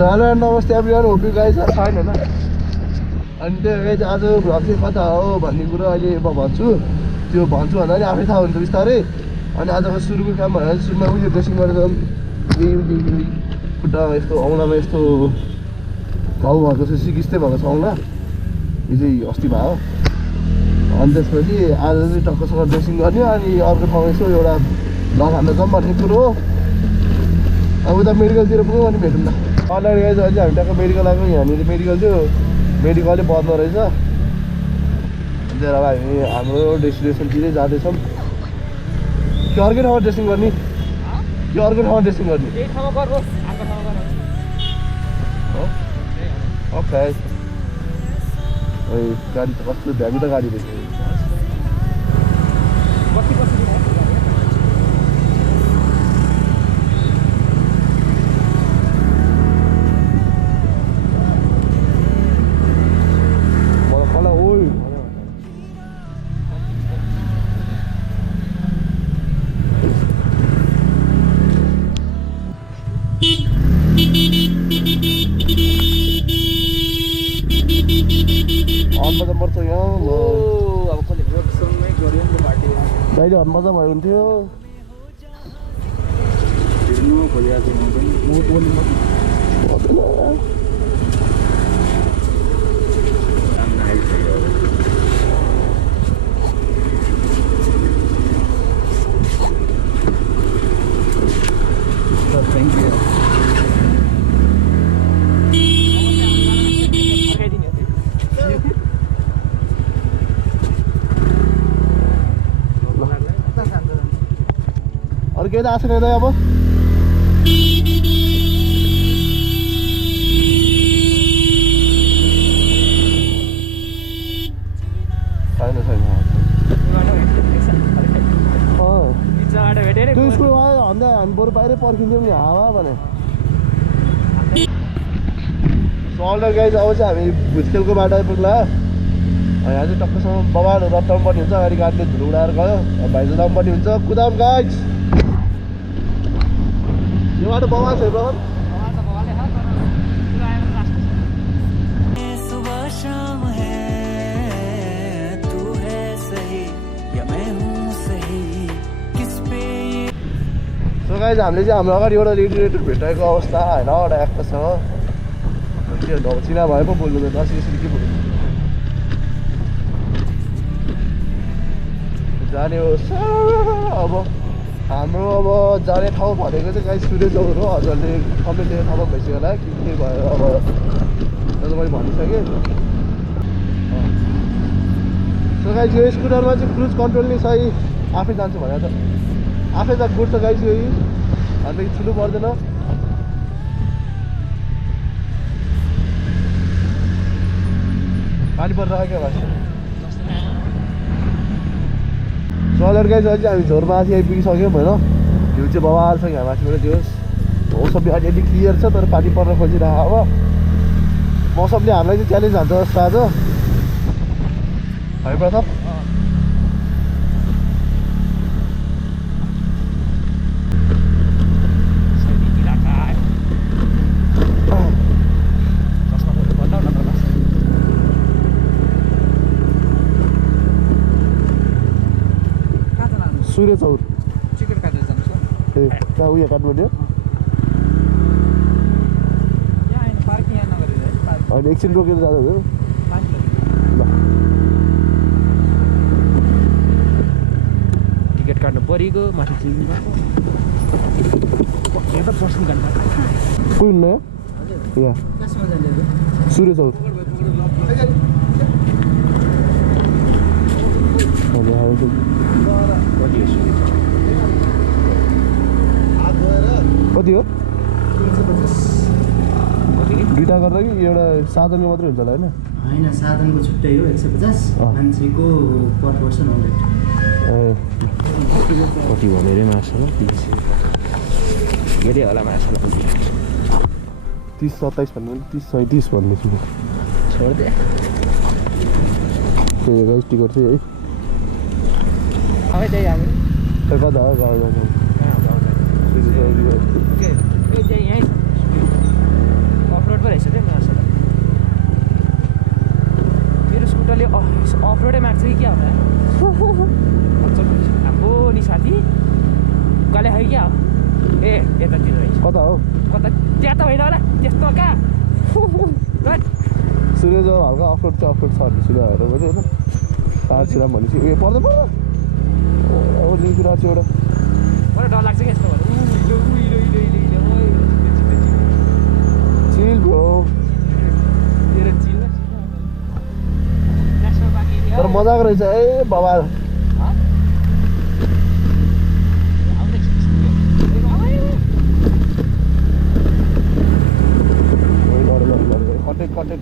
So hello and नमस्ते everyone, hope you guys are fine हैन। अनि त्यो गाइज आज भ्लग चाहिँ कता हो भन्ने कुरो अहिले म भन्छु। त्यो भन्छु भन्दा नि आफै थाहा हुन्छ बिस्तारै। अनि आजको सुरुको काम भनेर सुरुमा उयो ड्रेसिङ गरेर खुट्टा यस्तो औँलामा यस्तो घाउ भएको छ, सिकिस्तै भएको छ औँला। यो चाहिँ अस्ति भयो। अनि त्यसपछि आज चाहिँ टक्कसँग ड्रेसिङ गर्ने, अनि अर्को ठाउँ यसो एउटा भ्लग हाल्न जाउँ भन्ने कुरो हो। अब उता मेडिकलतिर पुगौँ अनि भेटौँ न। अनलाइन गाइज अहिले हामी टक्क मेडिकल आएको। यहाँनिर मेडिकल थियो, मेडिकलै बन्द रहेछ। त्यही अब हामी हाम्रो डेस्टिनेसनतिरै जाँदैछौँ। कि अर्कै ठाउँमा ड्रेसिङ गर्ने कि अर्को ठाउँमा ड्रेसिङ गर्ने? ओके। गाडी त कस्तो भ्यामी त गाडी रहेछ। अहिले मजा भयो हुन्थ्यो। केही त आएको छैन अब। त्यो स्कुल आयो भन्दा हामी बरु बाहिरै पर्खिन्थ्यौँ नि हावा भने। सल्डर गाइज अब चाहिँ हामी भुजखेलको बाटो आइपुग्ला। यहाँ चाहिँ टक्कसँग बबाहरू रत्ताउनु पर्ने हुन्छ। अगाडि गाडीले धुलो उडाएर गयो, भाइ जाउँ पर्ने हुन्छ। कुदाम गाइज, यो बाटो बवाल छ ब्रदर। सो गाइज हामीले चाहिँ हाम्रो अगाडि एउटा रेडिएटर भेटाएको अवस्था होइन, एउटा एक्टरसँग के ढौ चिना भए पो बोल्नु त यसरी के बोल्नु जाने हो। अब हाम्रो अब जाने ठाउँ भनेको चाहिँ गाइज सूर्य चौर हो। हजुरले कमेन्ट ठाउँमा भइसक्यो होला कि के भयो अब त मैले भनिसकेँ। सो गाइज यो स्कुटरमा चाहिँ क्रुज कन्ट्रोल नै सही आफै जान्छु भने त आफै त गुड्छ गाइज। यो हामीले छुनु पर्दैन। पानी परिरहेको क्या भाइ। सलर गाइज अहिले हामी झोरमा माथि आइपुगिसक्यौँ होइन। भ्यू चाहिँ बवाल छ यहाँ माथिबाट। त्यो मौसम अलिअलि क्लियर छ तर पानी पर्न खोजिरहेको। अब मौसमले हामीलाई चाहिँ च्यालेन्ज हान्छ जस्तो आज है प्रताप। सूर्य चौर चिकन काटेर जान्छ। ए कहाँ उयो काट्नु पर्यो? होइन एकछिन रोकेर जाँदा हुँदैन। ल टिकट काट्नु परेको माथि चिकन भएको यहाँ त पर्सन काट्नु कोही हुन्न यहाँ सूर्य चौर। कति हो? दुईवटा गरेर कि एउटा साधनको मात्रै हुन्छ होला होइन? होइन, साधनको छुट्टै हो 150, मान्छेको पर पर्सन 100। कति भने रे माछा के अरे होला माछा 30 27 भन्नु 30 37 भन्ने छु। छोड्दे त्यही गाइस टिकट चाहिँ है। अब त्यही हामी खै कता हो गाउँ जानु? ओके ए चाहिँ यही चाहिँ क्या हो हाम्रो नि साथी गले है क्या हो ए यतातिर रहेछ कता हो कता त्यहाँ त होइन होला त्यस्तो कहाँ सूर्य जब हल्का अफरोड छ अरे सूर्य हेरेर पनि होइन तार छिराम भनेपछि उयो पर्दैन लिङ्क कुरा छ एउटा मलाई डर लाग्छ क्या यस्तो चिल ब्रो तर मजाको रहेछ ए बाबा कटेक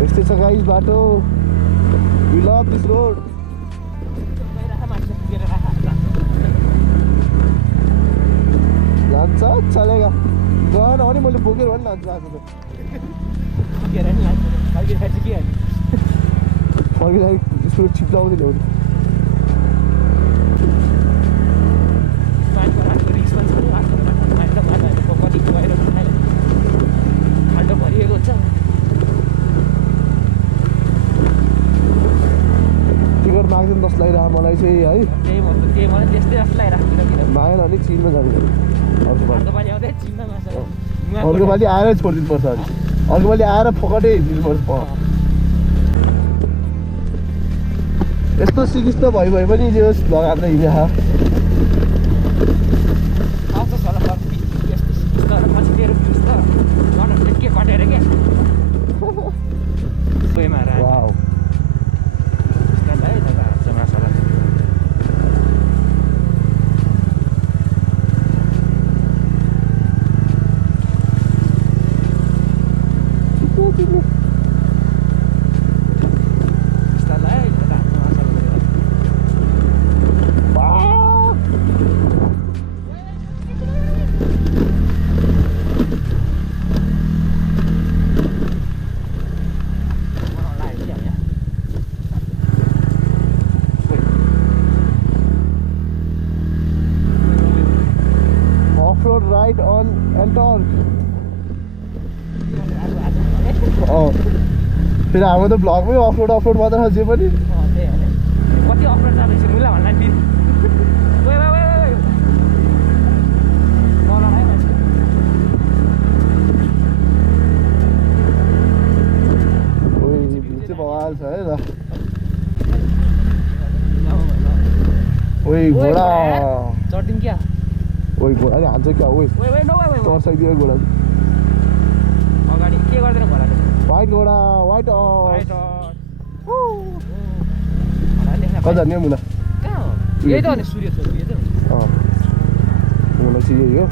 यस्तै छ गाइस बाटो वी लभ दिस रोड जान्छ चलेगा गएन भने मैले बोकेर पनि लान्छु आज त फर्किँदाखेरि त्यसको छिप्लाउँदै ल्याउने भरिएको हुन्छ टिकट माग्दैन जस्तो लागिरहेको मलाई चाहिँ है त्यही मलाई त्यस्तै जस्तो लागिरहेको मागेन भने चिनमा जानु अर्को पालि आएर छोडिदिनुपर्छ अनि अर्को पालि आएर फोकटै दिनुपर्छ यस्तो सिकिस्त भए पनि यो लगाएर हिँडे कटेर क्या फेरि हाम्रो त भ्लगमै अफरोड मात्र छ जे पनि कति अफरोड जाँदैछ मुला भन्ला नि बवाल छ है ल ओइ घोडा चढ्दिउँ क्या ओइ घोडाले हान्छ क्या ओइ तर्साइदियो घोडा अगाडि के गर्दैन घोडाले व्हाइट घोडा व्हाइट कता नि मुला कहाँ हो यही त हो नि सूर्य छोर यही त मुला चाहिँ यही हो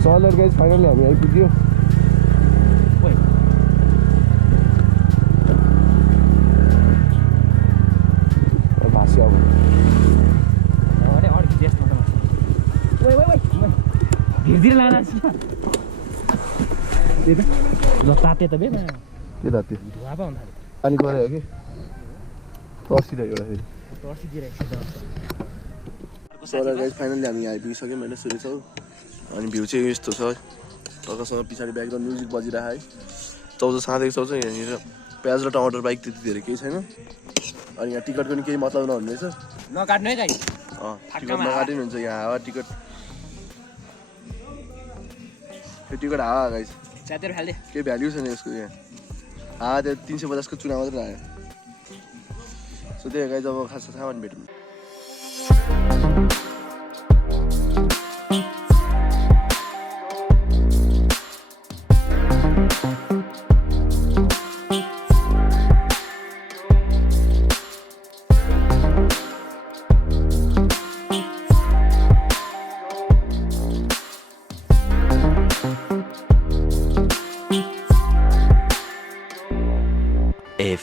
सलर गाइज फाइनली हामी आइपुग्यो भाषा अब धिर लाना ताते त बेमा के ताते धुवा पो हुँदा पानी पऱ्यो कि तर्सिरहेको एउटा फेरि सर गाइज फाइनली हामी आइपुगिसक्यौँ होइन सूर्य चौर अनि भ्यू चाहिँ यस्तो छ टक्कसँग पछाडि ब्याकग्राउन्ड म्युजिक बजिरहेको है चौध साँधेको चौध यहाँनिर प्याज र टमाटर बाइक त्यति धेरै केही छैन अनि यहाँ टिकटको नि केही मतलब नहुने रहेछ नकाट्नु है गाई टिकट नकाटे पनि हुन्छ यहाँ हावा टिकट यो टिकट हावा गाइज च्यातेर फाल्दे केही भ्याल्यु छैन यसको यहाँ हावा त्यो 350 को चुना मात्रै आयो सो त्यही गाइज अब खास थाहा भने भेटौँ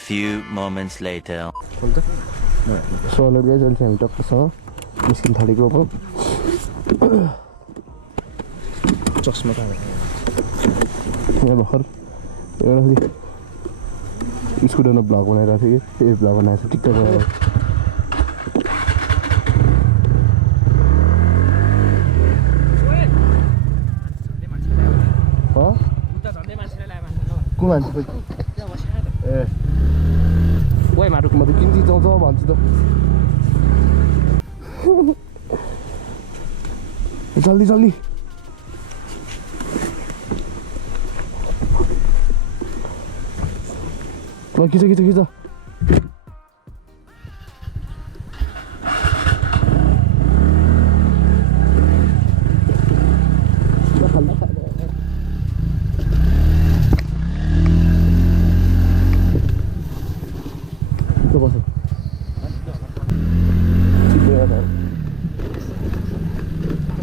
few moments later. So already guys अहिले चाहिँ हामी टक्कसँग निस्किन थालेको अब चस्मा त यहाँ भर्खर एउटा स्कुटरमा भ्लग बनाइरहेको थियो कि भ्लग बनाएको छ टिकटक को मान्छे ए ओए मारु म त किन्छु जाउँछ भन्छु त जल्दी जल्दी ल खिच खिच खिच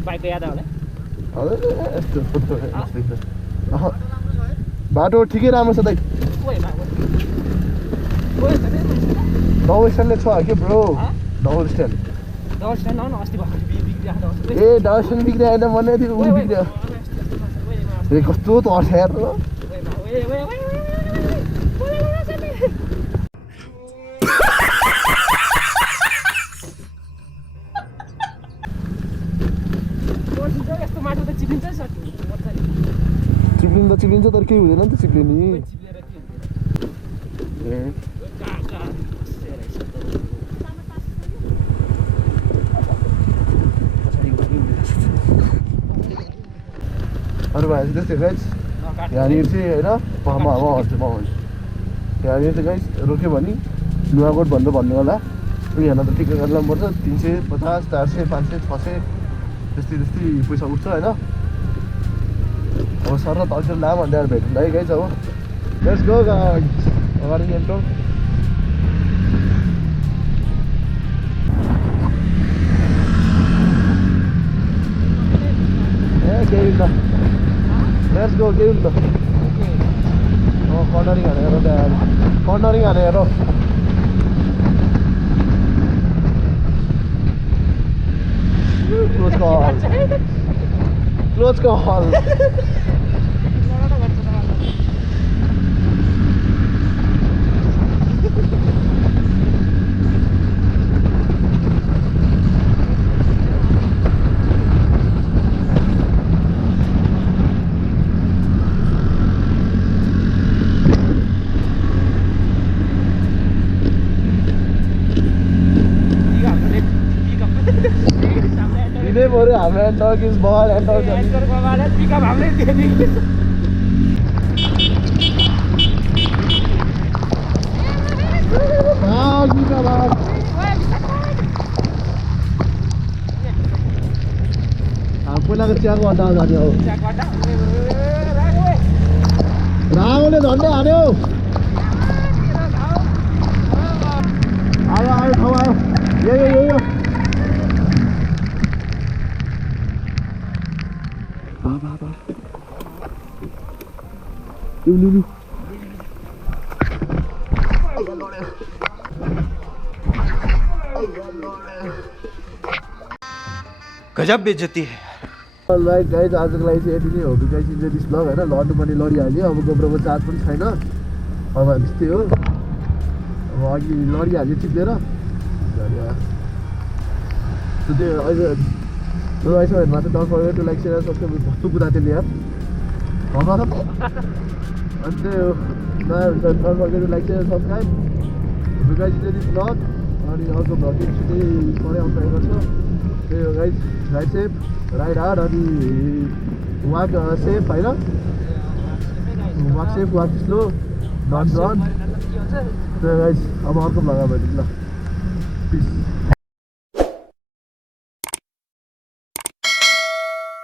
बाइकको याद होला बाटो ठिकै राम्रो छ दाइ डबल स्ट्यान्डले छ के bro double stand A double stand बिग्रियो होइन भन्ने थियो ऊ बिग्रियो ए कस्तो तर्छ यार चिप्लिन्छ तर केही हुँदैन नि त चिप्लिने अरू भाइ त्यस्तै गाइस यहाँनिर चाहिँ होइन यहाँनिर चाहिँ गाइस रोक्यो भने नुवाकोट भनेर भन्नु होला यहाँ त टिकट काट्नु पर्छ 350 400 500 600 त्यस्तै पैसा उठ्छ होइन अब सर र तल्तिर नाम भनेर भेट्नु है गाइस अब लेट्स गो गाइस अगाडि एन्टर ए केही त लेट्स गो केही त कर्नरिङ हानेर कर्नरिङ हानेर क्लोज कल हाम्रो एन्टर किस बल एन्टर पिकअप हाम्रै दिएको पहिलाको चियाको अड्डा जाने हो राहुले झन्डै हान्यो आयो आयो ठाउँ आयो यो लु गजब बेइज्जती है राइट गाइज आजको लागि चाहिँ यति नै हो गाइज इन्जोय दिस भ्लग होइन लड्नु पनि लडिहाल्यो अब गोब्रोको चार्ज पनि छैन अब त्यस्तै हो अब अघि लडिहाल्यो चिप्लेर त्यो अहिले रहेछ भने मात्र don't forget to like share subscribe भक्तु कुदा त्यसले यार अनि त्यो नयाँ हुन्छ don't forget to like share subscribe guys enjoy this vlog अनि अर्को भ्लग चाहिँ छिटै परै आउनु ट्राई गर्छ त्यही हो guys right safe right hard अनि वाक सेफ होइन walk safe walk slow don't run त्यही गाइज अब अर्को भ्लगमा भेटौँ ल पिस